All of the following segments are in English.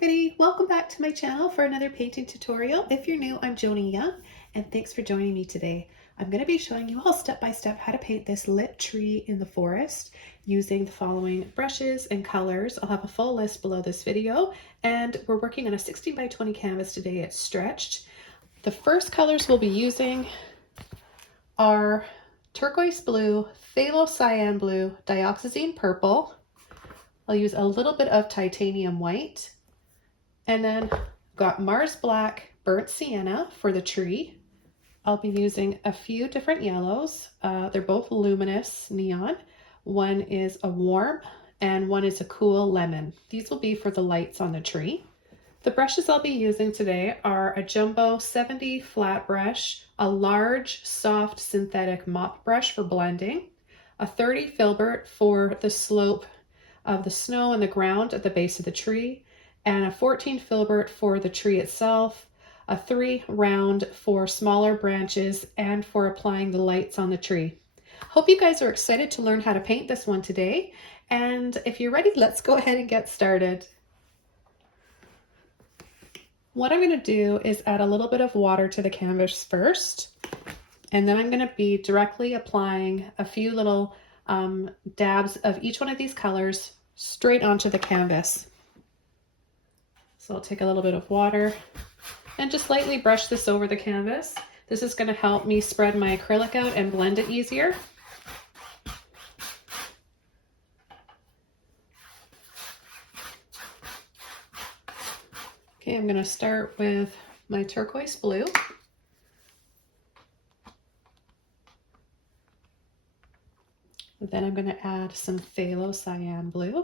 everybody, welcome back to my channel for another painting tutorial. If you're new, I'm Joni Young and thanks for joining me today. I'm going to be showing you all step by step how to paint this lit tree in the forest using the following brushes and colors. I'll have a full list below this video, and we're working on a 16 by 20 canvas today. It's stretched. The first colors we'll be using are turquoise blue, phthalo cyan blue, dioxazine purple. I'll use a little bit of titanium white, and then got Mars black, burnt sienna for the tree. I'll be using a few different yellows. They're both luminous neon. One is a warm and one is a cool lemon. These will be for the lights on the tree. The brushes I'll be using today are a jumbo 70 flat brush, a large soft synthetic mop brush for blending, a 30 filbert for the slope of the snow and the ground at the base of the tree, and a 14 filbert for the tree itself, a 3 round for smaller branches and for applying the lights on the tree. Hope you guys are excited to learn how to paint this one today, and if you're ready, let's go ahead and get started. What I'm going to do is add a little bit of water to the canvas first, and then I'm going to be directly applying a few little dabs of each one of these colors straight onto the canvas. So I'll take a little bit of water and just lightly brush this over the canvas. This is going to help me spread my acrylic out and blend it easier. Okay, I'm going to start with my turquoise blue. Then I'm going to add some phthalo cyan blue.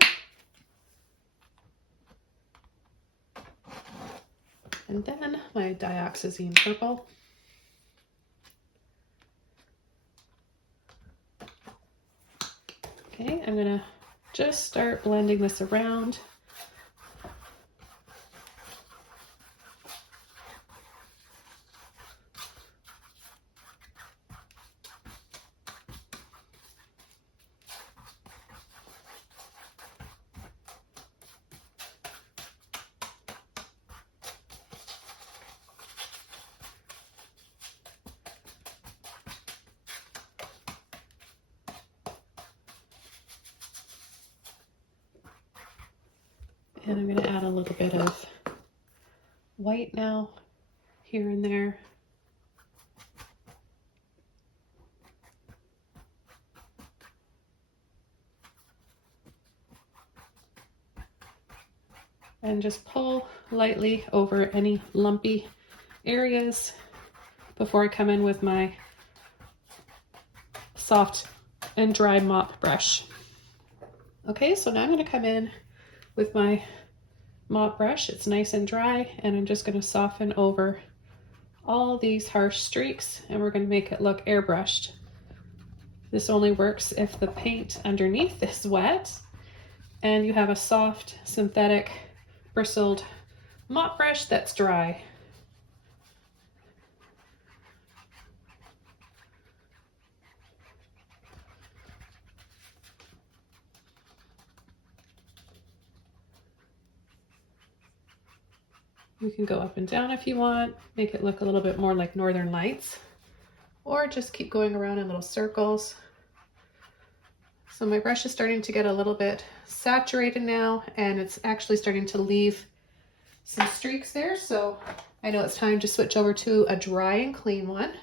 And then my dioxazine purple. Okay, I'm going to just start blending this around. And I'm going to add a little bit of white now, here and there. And just pull lightly over any lumpy areas before I come in with my soft and dry mop brush. Okay, so now I'm going to come in with my mop brush. It's nice and dry, and I'm just going to soften over all these harsh streaks, and we're going to make it look airbrushed. This only works if the paint underneath is wet and you have a soft synthetic bristled mop brush that's dry. You can go up and down if you want, make it look a little bit more like Northern Lights, or just keep going around in little circles. So my brush is starting to get a little bit saturated now, and it's actually starting to leave some streaks there. So I know it's time to switch over to a dry and clean one.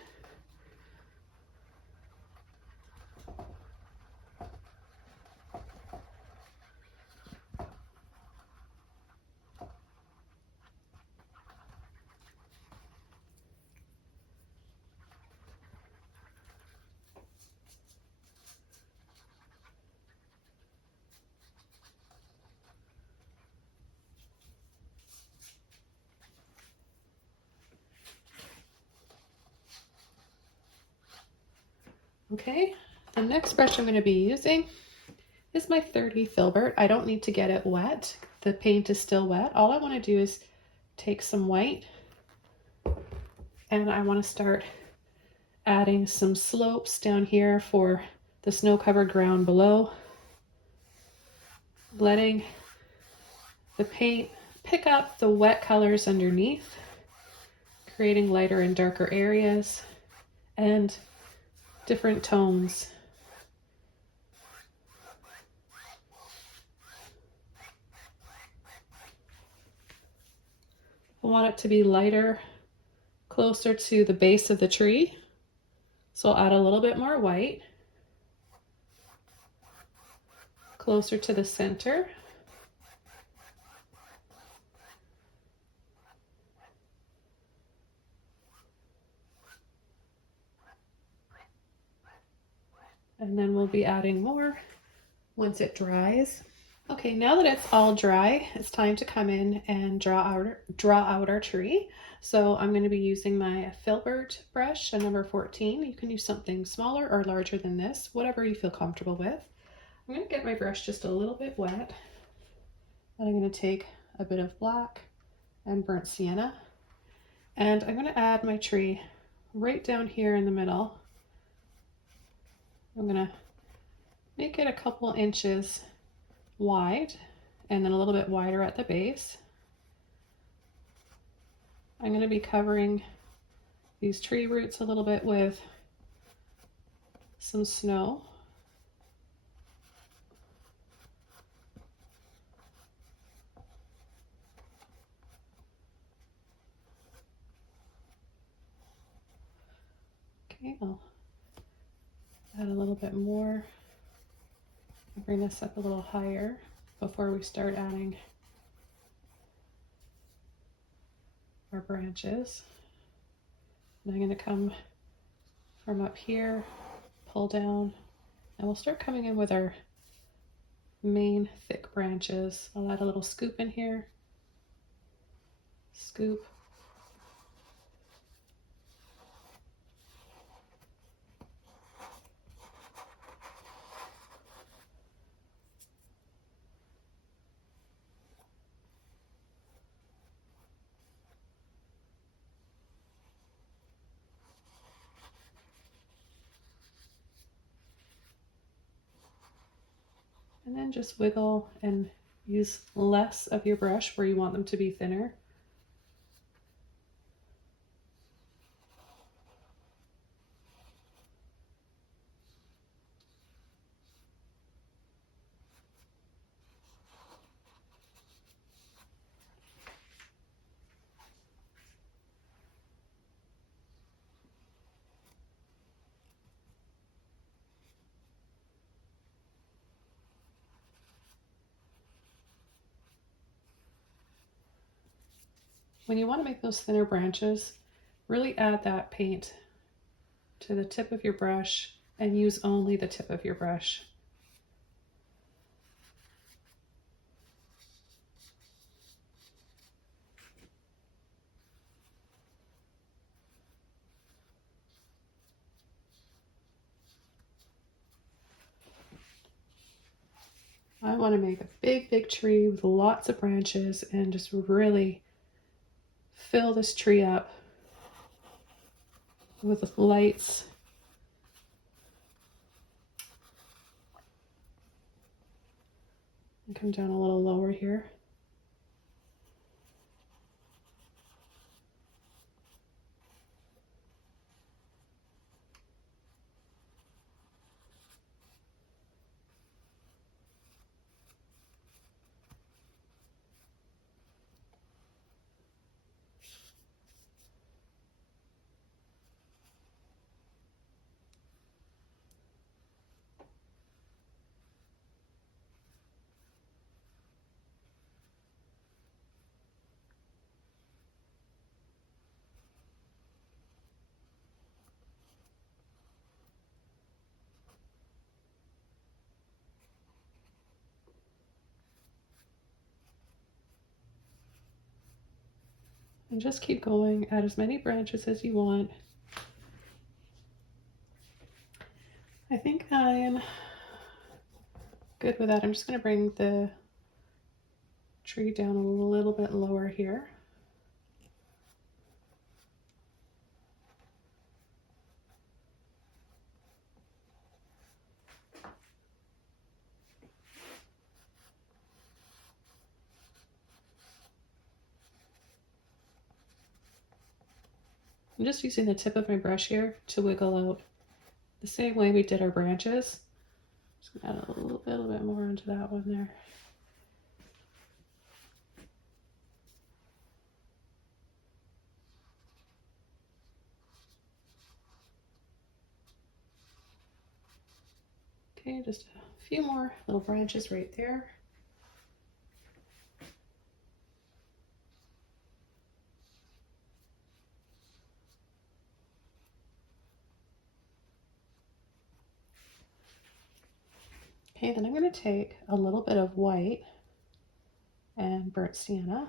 Okay, the next brush I'm going to be using is my 30 filbert. I don't need to get it wet. The paint is still wet. All I want to do is take some white, and I want to start adding some slopes down here for the snow-covered ground below, letting the paint pick up the wet colors underneath, creating lighter and darker areas and different tones. I want it to be lighter, closer to the base of the tree. So I'll add a little bit more white, closer to the center. And then we'll be adding more once it dries. Okay, now that it's all dry, it's time to come in and draw out our tree. So I'm going to be using my filbert brush, a number 14. You can use something smaller or larger than this, whatever you feel comfortable with. I'm going to get my brush just a little bit wet, and I'm going to take a bit of black and burnt sienna, and I'm going to add my tree right down here in the middle. I'm going to make it a couple inches wide and then a little bit wider at the base. I'm going to be covering these tree roots a little bit with some snow. Okay, I'll add a little bit more. I'll bring this up a little higher before we start adding our branches. And I'm going to come from up here, pull down, and we'll start coming in with our main thick branches. I'll add a little scoop in here, scoop, and then just wiggle and use less of your brush where you want them to be thinner. When you want to make those thinner branches, really add that paint to the tip of your brush and use only the tip of your brush. I want to make a big tree with lots of branches and just really fill this tree up with lights. And come down a little lower here. And just keep going, add as many branches as you want. I think I am good with that. I'm just going to bring the tree down a little bit lower here. I'm just using the tip of my brush here to wiggle out the same way we did our branches. Just gonna add a little bit more into that one there. Okay, just a few more little branches right there. Okay, then I'm going to take a little bit of white and burnt sienna.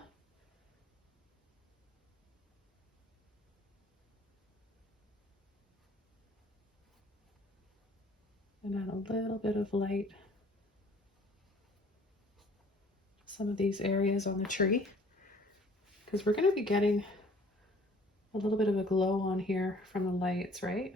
And add a little bit of light to some of these areas on the tree, because we're going to be getting a little bit of a glow on here from the lights, right?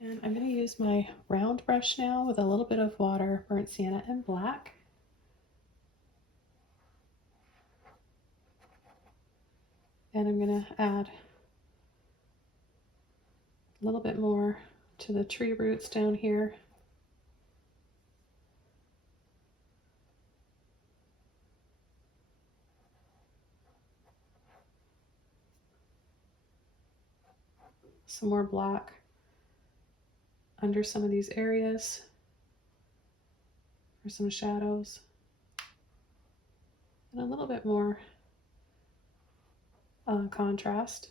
And I'm going to use my round brush now with a little bit of water, burnt sienna, and black. And I'm going to add a little bit more to the tree roots down here. Some more black under some of these areas for some shadows. And a little bit more contrast.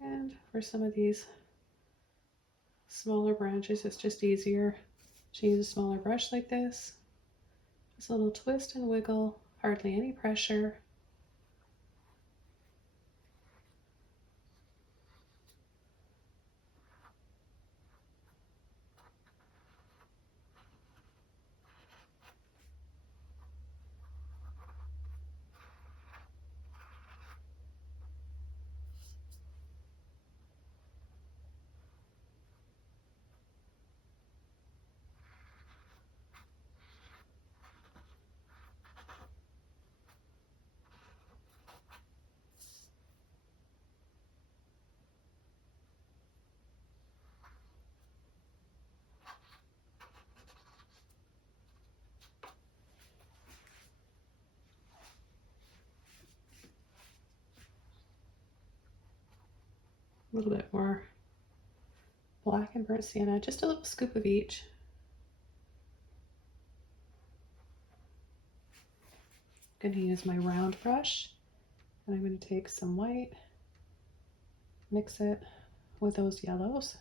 And for some of these smaller branches, it's just easier to use a smaller brush like this. Just a little twist and wiggle, hardly any pressure. A little bit more black and burnt sienna, just a little scoop of each. I'm going to use my round brush, and I'm going to take some white, mix it with those yellows.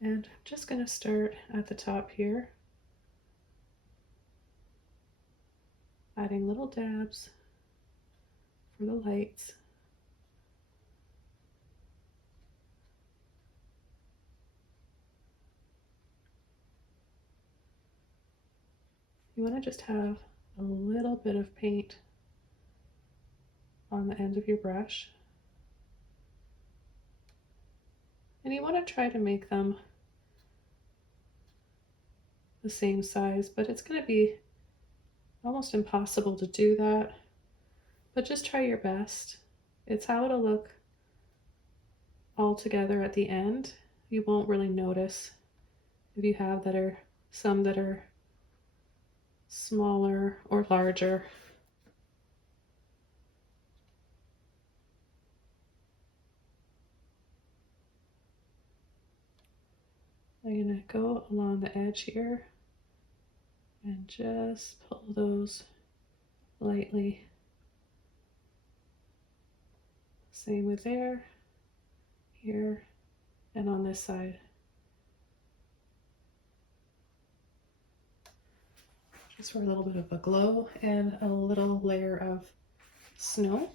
And I'm just going to start at the top here, adding little dabs for the lights. You want to just have a little bit of paint on the end of your brush. And you want to try to make them the same size, but it's going to be almost impossible to do that. But just try your best. It's how it'll look all together at the end. You won't really notice if you have some that are smaller or larger. I'm going to go along the edge here and just pull those lightly. Same with there, here, and on this side. Just for a little bit of a glow and a little layer of snow.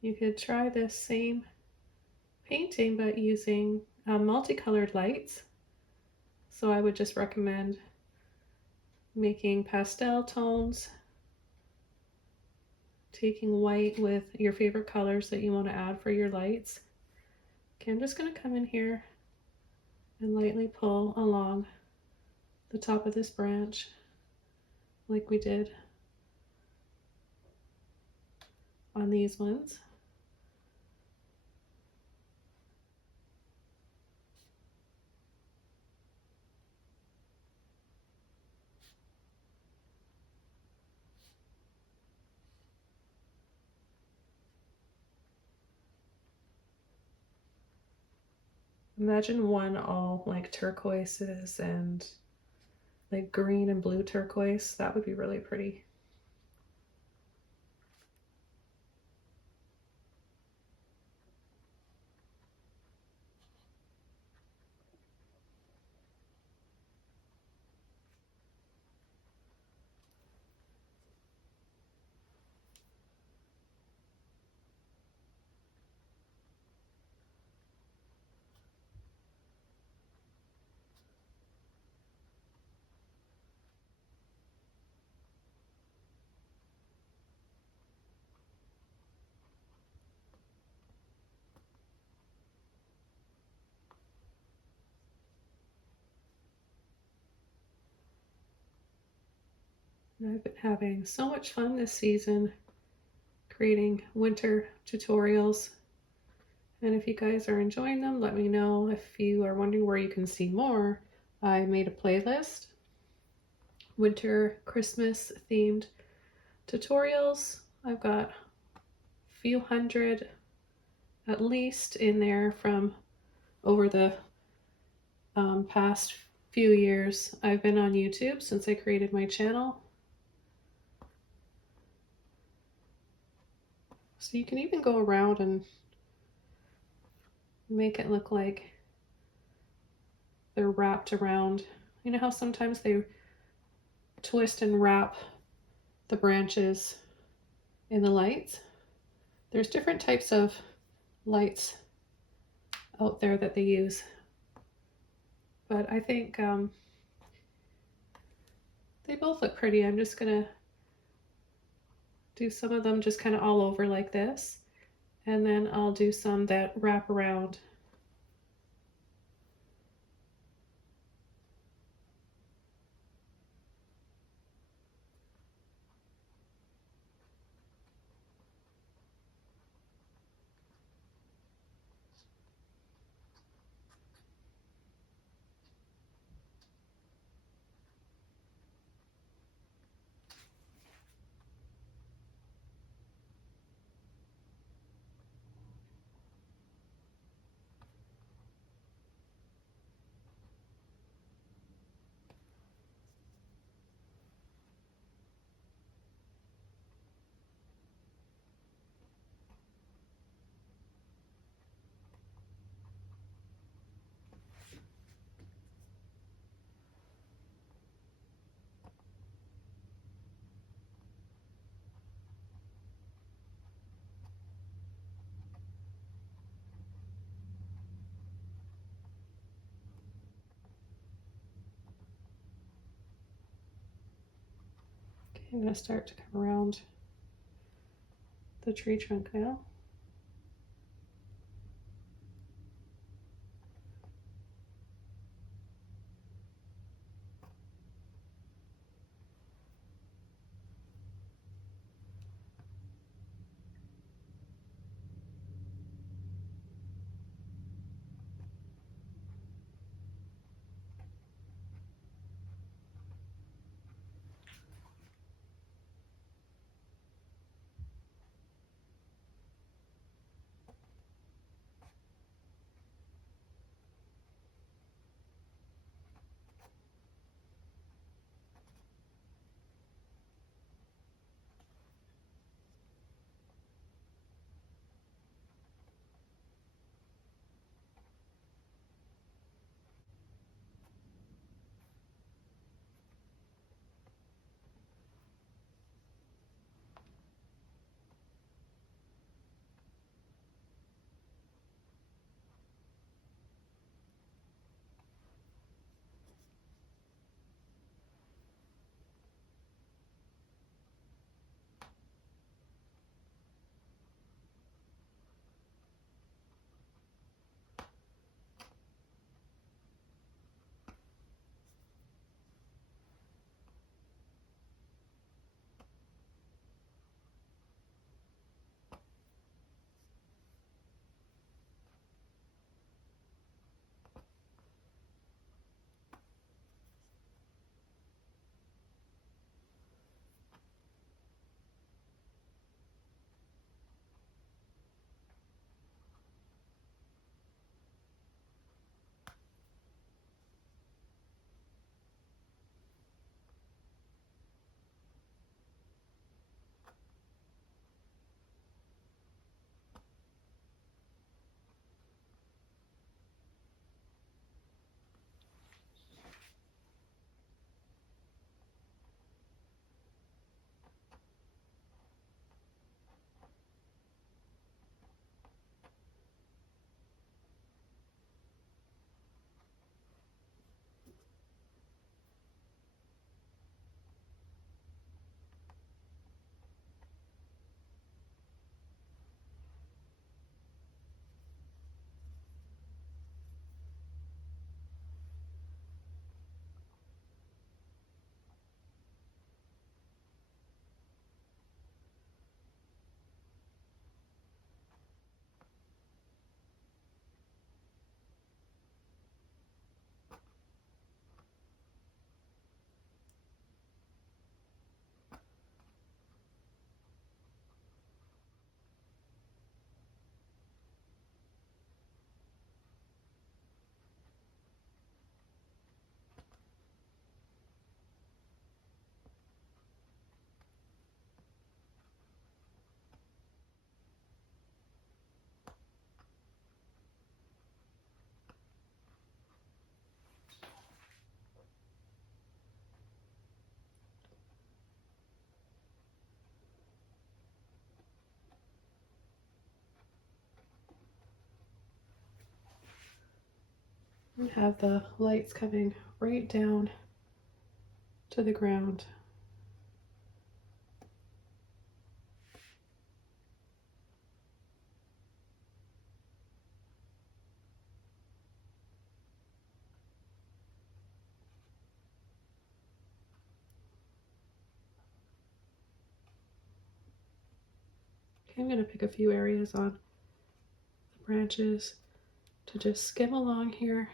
You could try this same painting but using multicolored lights. So I would just recommend making pastel tones, taking white with your favorite colors that you want to add for your lights. Okay, I'm just going to come in here and lightly pull along the top of this branch like we did on these ones. Imagine one all like turquoises and like green and blue turquoise. That would be really pretty. I've been having so much fun this season creating winter tutorials. And if you guys are enjoying them, let me know. If you are wondering where you can see more, I made a playlist, winter Christmas themed tutorials. I've got a few hundred at least in there from over the past few years. I've been on YouTube since I created my channel. So you can even go around and make it look like they're wrapped around. You know how sometimes they twist and wrap the branches in the lights? There's different types of lights out there that they use. But I think they both look pretty. I'm just gonna do some of them just kind of all over like this, and then I'll do some that wrap around. I'm going to start to come around the tree trunk now. And have the lights coming right down to the ground. Okay, I'm going to pick a few areas on the branches to just skim along here.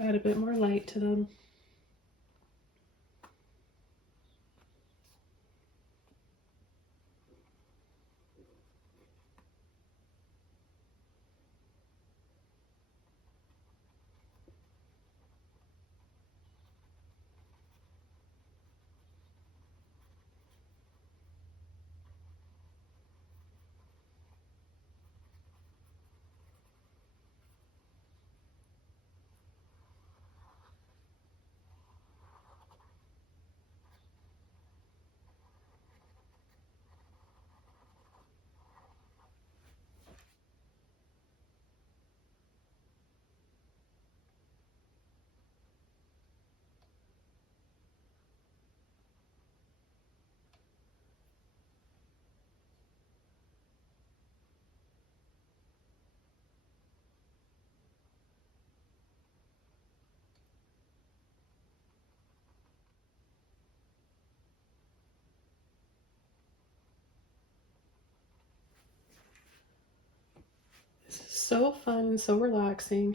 Add a bit more light to them. so fun and so relaxing.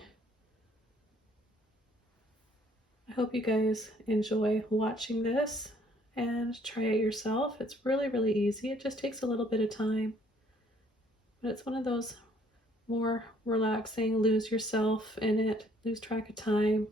I hope you guys enjoy watching this and try it yourself. It's really, really easy. It just takes a little bit of time, but it's one of those more relaxing, lose yourself in it, lose track of time.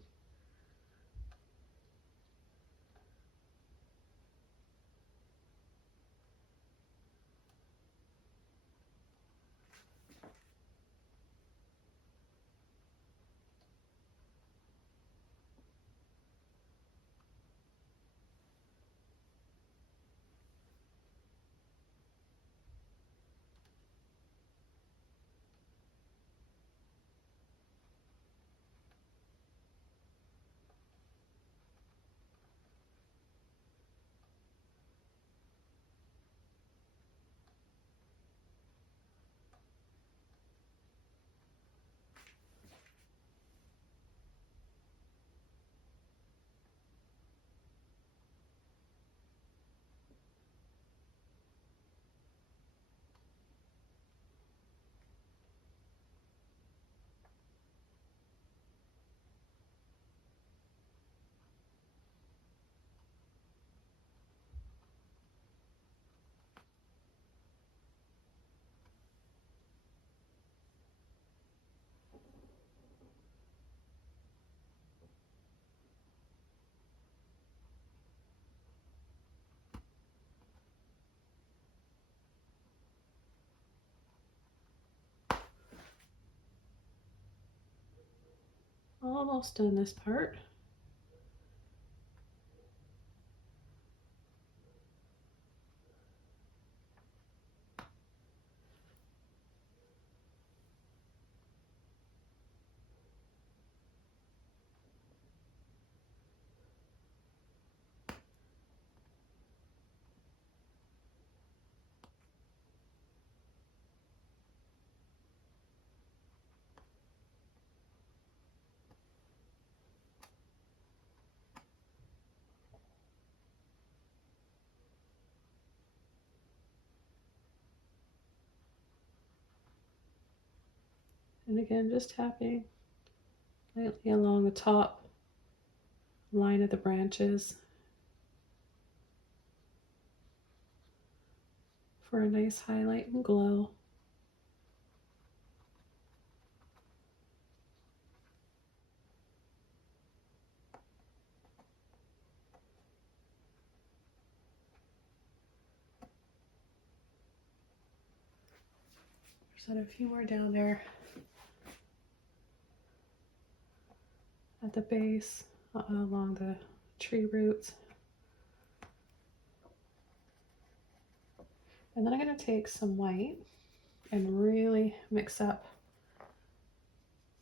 Almost done this part. And again, just tapping lightly along the top line of the branches for a nice highlight and glow. Just add a few more down there at the base, along the tree roots. And then I'm going to take some white and really mix up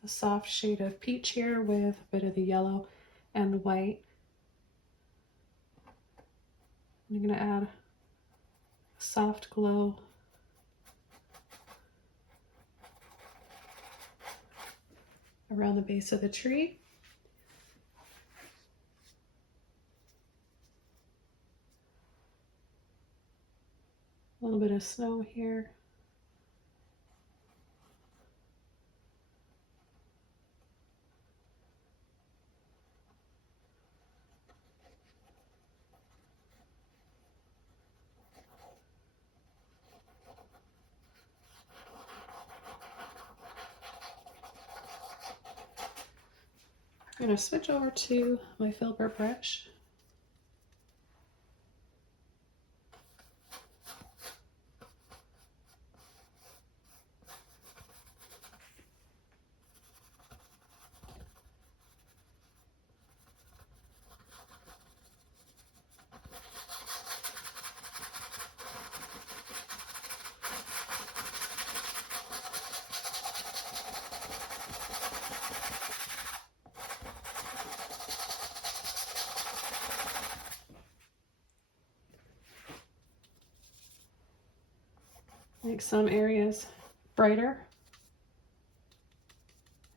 a soft shade of peach here with a bit of the yellow and the white. I'm going to add a soft glow around the base of the tree. A little bit of snow here. I'm going to switch over to my filbert brush. Make some areas brighter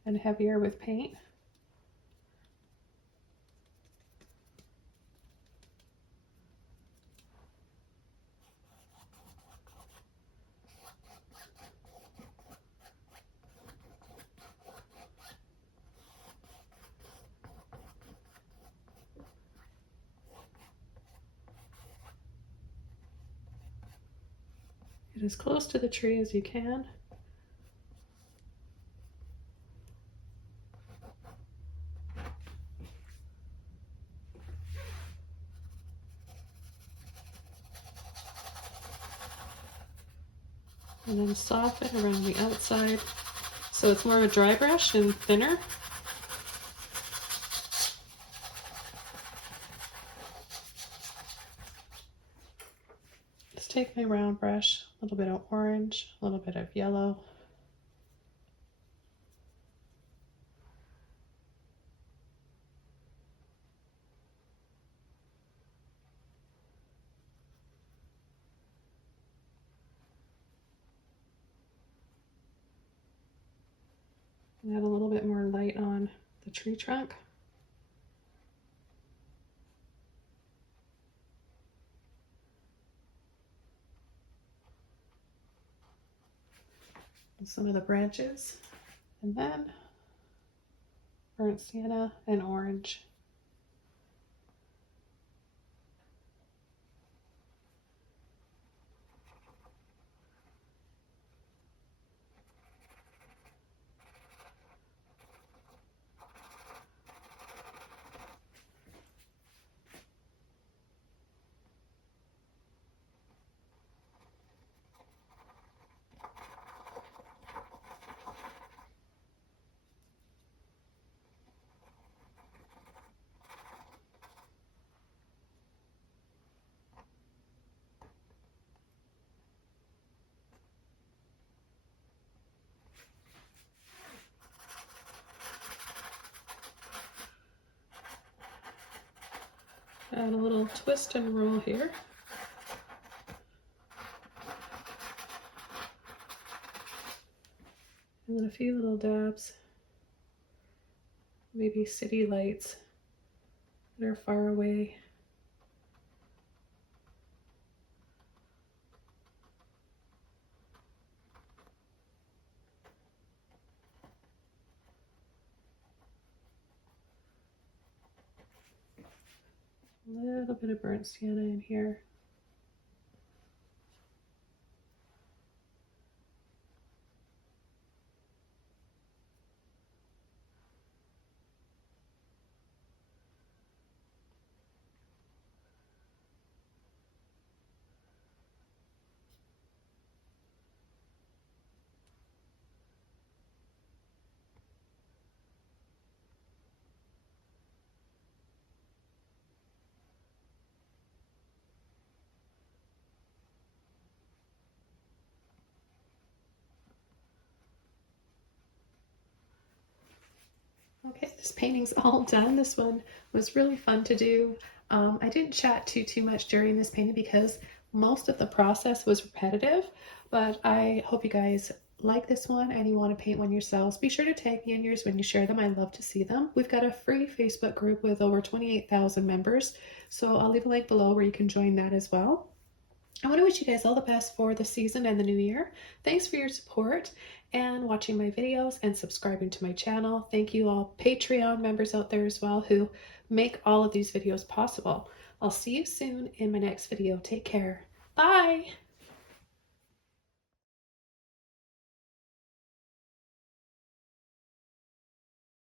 and heavier with paint. Get as close to the tree as you can. And then soften around the outside. So it's more of a dry brush and thinner. Just take my round brush, a little bit of orange, a little bit of yellow. Add a little bit more light on the tree trunk. And some of the branches. And then burnt sienna and orange. Add a little twist and roll here. And then a few little dabs, maybe city lights that are far away. A little bit of burnt sienna in here. Okay, this painting's all done. This one was really fun to do. I didn't chat too much during this painting because most of the process was repetitive, but I hope you guys like this one and you want to paint one yourselves. Be sure to tag me in yours when you share them. I love to see them. We've got a free Facebook group with over 28,000 members, so I'll leave a link below where you can join that as well. I want to wish you guys all the best for the season and the new year. Thanks for your support and watching my videos and subscribing to my channel. Thank you all Patreon members out there as well who make all of these videos possible. I'll see you soon in my next video. Take care. Bye.